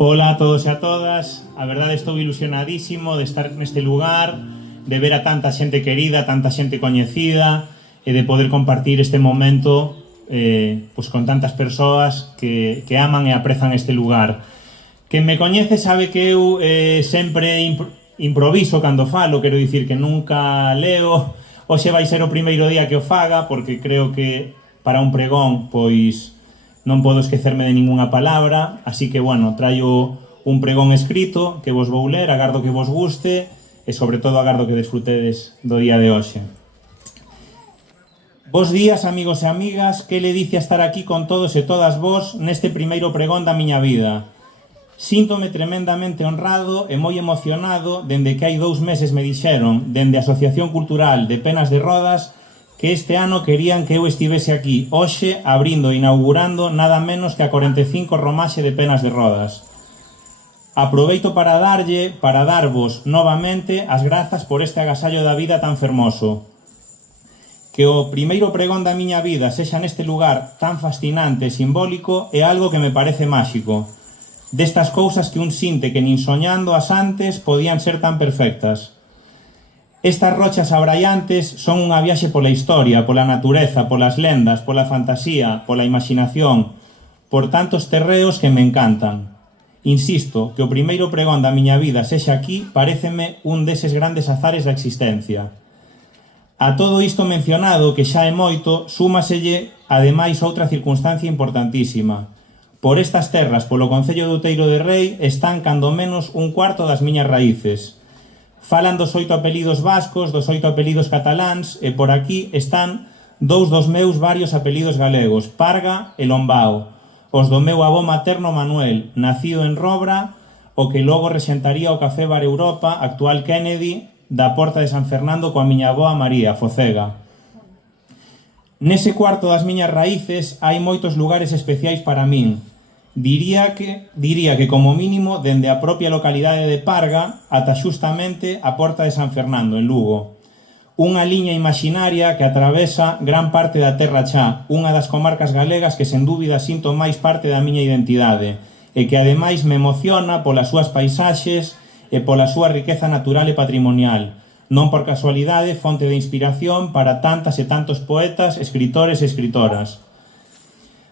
Ola a todos e a todas. A verdade estou ilusionadísimo de estar neste lugar, de ver a tanta xente querida, tanta xente coñecida e de poder compartir este momento pois con tantas persoas que aman e aprezan este lugar. Quen me coñece sabe que eu sempre improviso cando falo, quero dicir que nunca leo. Hoxe vai ser o primeiro día que o faga, porque creo que para un pregón, pois, non podo esquecerme de ningunha palabra, así que, bueno, traio un pregón escrito que vos vou ler, agardo que vos guste e, sobre todo, agardo que desfrutedes do día de hoxe. Bos días, amigos e amigas, que le dice a estar aquí con todos e todas vos neste primeiro pregón da miña vida. Síntome tremendamente honrado e moi emocionado dende que hai 2 meses me dixeron, dende a Asociación Cultural de Penas de Rodas, que este ano querían que eu estivese aquí, hoxe, abrindo e inaugurando nada menos que a 45 romaxe de Penas de Rodas. Aproveito para darvos novamente as grazas por este agasallo da vida tan fermoso. Que o primeiro pregón da miña vida sexa neste lugar tan fascinante e simbólico é algo que me parece máxico. Destas cousas que un sinte que nin soñando as antes podían ser tan perfectas. Estas rochas abraiantes son unha viaxe pola historia, pola natureza, polas lendas, pola fantasía, pola imaginación, por tantos terreos que me encantan. Insisto, que o primeiro pregón da miña vida sexa aquí paréceme un deses grandes azares da existencia. A todo isto mencionado, que xa é moito, súmaselle, ademais, outra circunstancia importantísima. Por estas terras, polo concello de Outeiro de Rei, están cando menos un cuarto das miñas raíces. Falan dos 8 apelidos vascos, dos 8 apelidos cataláns, e por aquí están 2 dos meus varios apelidos galegos, Parga e Lombao, os do meu avó materno Manuel, nacido en Robra, o que logo rexentaría o Café Bar Europa, actual Kennedy, da Porta de San Fernando coa miña avoa María, Focega. Nese cuarto das miñas raíces hai moitos lugares especiais para min. Diría que como mínimo dende a propia localidade de Parga ata xustamente a Porta de San Fernando, en Lugo. Unha liña imaginaria que atravesa gran parte da Terra Chá, unha das comarcas galegas que sen dúbida sinto máis parte da miña identidade e que ademais me emociona polas súas paisaxes e pola súa riqueza natural e patrimonial, non por casualidade fonte de inspiración para tantas e tantos poetas, escritores e escritoras.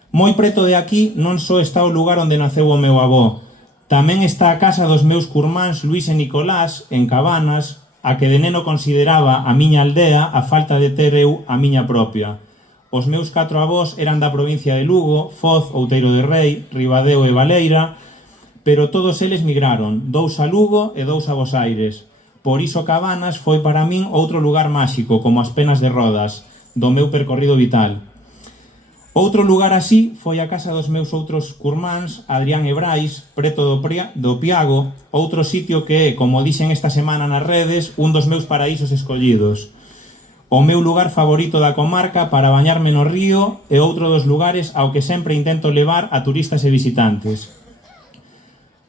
Moi preto de aquí non só está o lugar onde naceu o meu avó, tamén está a casa dos meus curmáns Luís e Nicolás, en Cabanas, a que de neno consideraba a miña aldea a falta de ter eu a miña propia. Os meus 4 avós eran da provincia de Lugo, Foz, Outeiro de Rei, Ribadeo e Baleira, pero todos eles migraron, 2 a Lugo e 2 a Bos Aires. Por iso Cabanas foi para min outro lugar máxico, como as Penas de Rodas, do meu percorrido vital. Outro lugar así foi a casa dos meus outros curmáns, Adrián e Brais, preto do Piago, outro sitio que é, como dixen esta semana nas redes, un dos meus paraísos escollidos. O meu lugar favorito da comarca para bañarme no río e outro dos lugares ao que sempre intento levar a turistas e visitantes.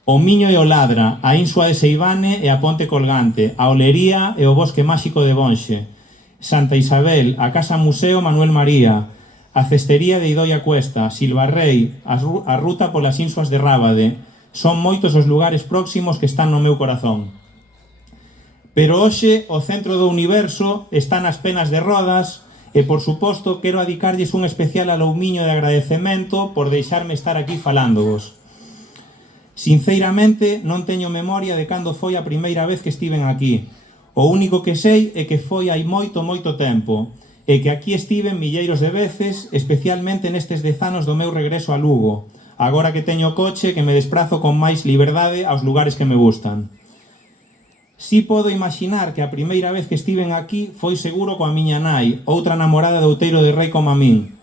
O Miño e o Ladra, a Insua de Seivane e a Ponte Colgante, a Olería e o Bosque Máxico de Bonxe, Santa Isabel, a Casa Museo Manuel María, a Cestería de Idoia Cuesta, Silvarrei, a ruta polas Insuas de Rábade. Son moitos os lugares próximos que están no meu corazón. Pero hoxe o centro do universo está nas Penas de Rodas e, por suposto, quero adicarlles un especial aloumiño de agradecemento por deixarme estar aquí falándovos. Sinceiramente, non teño memoria de cando foi a primeira vez que estiven aquí. O único que sei é que foi hai moito tempo, e que aquí estiven milleiros de veces, especialmente nestes 10 anos do meu regreso a Lugo, agora que teño coche que me desprazo con máis liberdade aos lugares que me gustan. Si podo imaginar que a primeira vez que estiven aquí foi seguro coa miña nai, outra namorada de Outeiro de Rei como a min.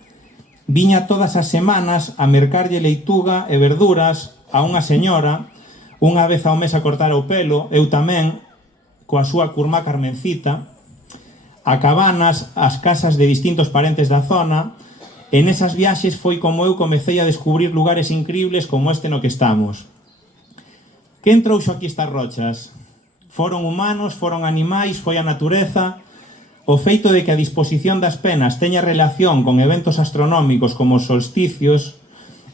Viña todas as semanas a mercarlle leituga e verduras a unha señora, unha vez ao mes a cortar o pelo, eu tamén, coa súa curmá Carmencita, a Cabanas, as casas de distintos parentes da zona, e nesas viaxes foi como eu comecei a descubrir lugares increíbles como este no que estamos. Quen trouxo aquí estas rochas? Foron humanos, foron animais, foi a natureza? O feito de que a disposición das penas teña relación con eventos astronómicos como os solsticios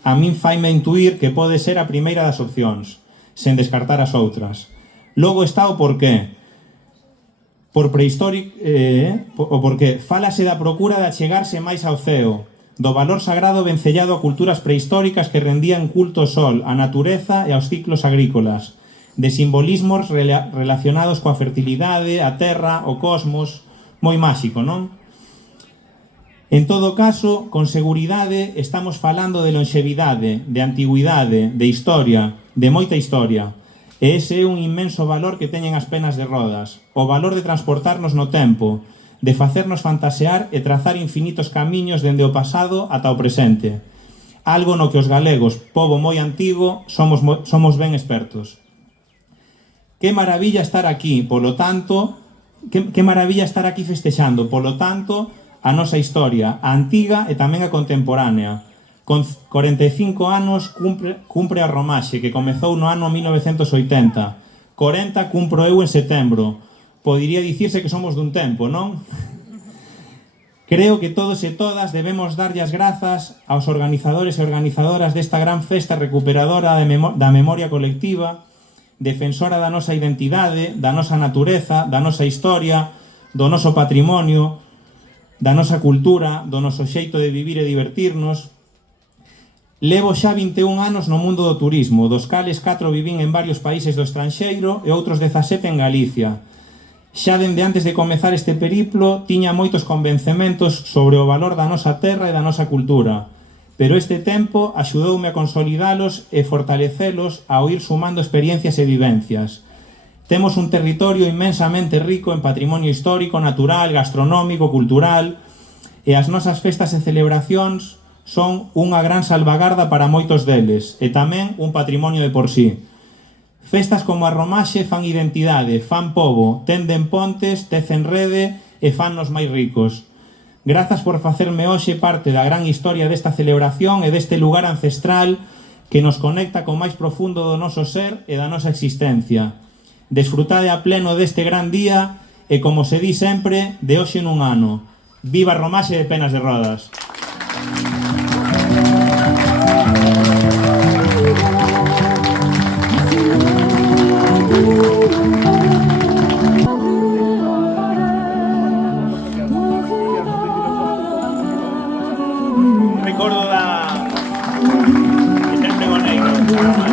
a min faime intuir que pode ser a primeira das opcións, sen descartar as outras. Logo está o porqué. Por prehistórico, o porqué. Fálase da procura de achegarse máis ao ceo, do valor sagrado vencellado a culturas prehistóricas que rendían culto ao sol, á natureza e aos ciclos agrícolas, de simbolismos relacionados coa fertilidade, a terra, o cosmos, moi máxico, non? En todo caso, con seguridade, estamos falando de longevidade, de antigüidade, de historia, de moita historia. E ese é un inmenso valor que teñen as penas de rodas, o valor de transportarnos no tempo, de facernos fantasear e trazar infinitos camiños dende o pasado ata o presente. Algo no que os galegos, pobo moi antigo, somos ben expertos. Que maravilla estar aquí, polo tanto, que maravilla estar aquí festexando, polo tanto, a nosa historia, a antiga e tamén a contemporánea. Con 45 anos cumpre a romaxe, que comezou no ano 1980. 40 cumpro eu en setembro. Podería dicirse que somos dun tempo, non? Creo que todos e todas debemos darlle as grazas aos organizadores e organizadoras desta gran festa recuperadora da memoria colectiva, defensora da nosa identidade, da nosa natureza, da nosa historia, do noso patrimonio, da nosa cultura, do noso xeito de vivir e divertirnos. Levo xa 21 anos no mundo do turismo, dos cales 4 vivín en varios países do estranxeiro e outros 17 en Galicia. Xa dende antes de comezar este periplo, tiña moitos convencementos sobre o valor da nosa terra e da nosa cultura, pero este tempo axudoume a consolidalos e fortalecelos ao ir sumando experiencias e vivencias. Temos un territorio inmensamente rico en patrimonio histórico, natural, gastronómico, cultural, e as nosas festas e celebracións son unha gran salvagarda para moitos deles, e tamén un patrimonio de por sí. Festas como a romaxe fan identidade, fan pobo, tenden pontes, tecen rede e fannos máis ricos. Grazas por facerme hoxe parte da gran historia desta celebración e deste lugar ancestral que nos conecta co máis profundo do noso ser e da nosa existencia. Desfrutade a pleno deste gran día e, como se di sempre, de hoxe nun ano. Viva a romaxe de Penas de Rodas! Recordo de ser pregoneiro.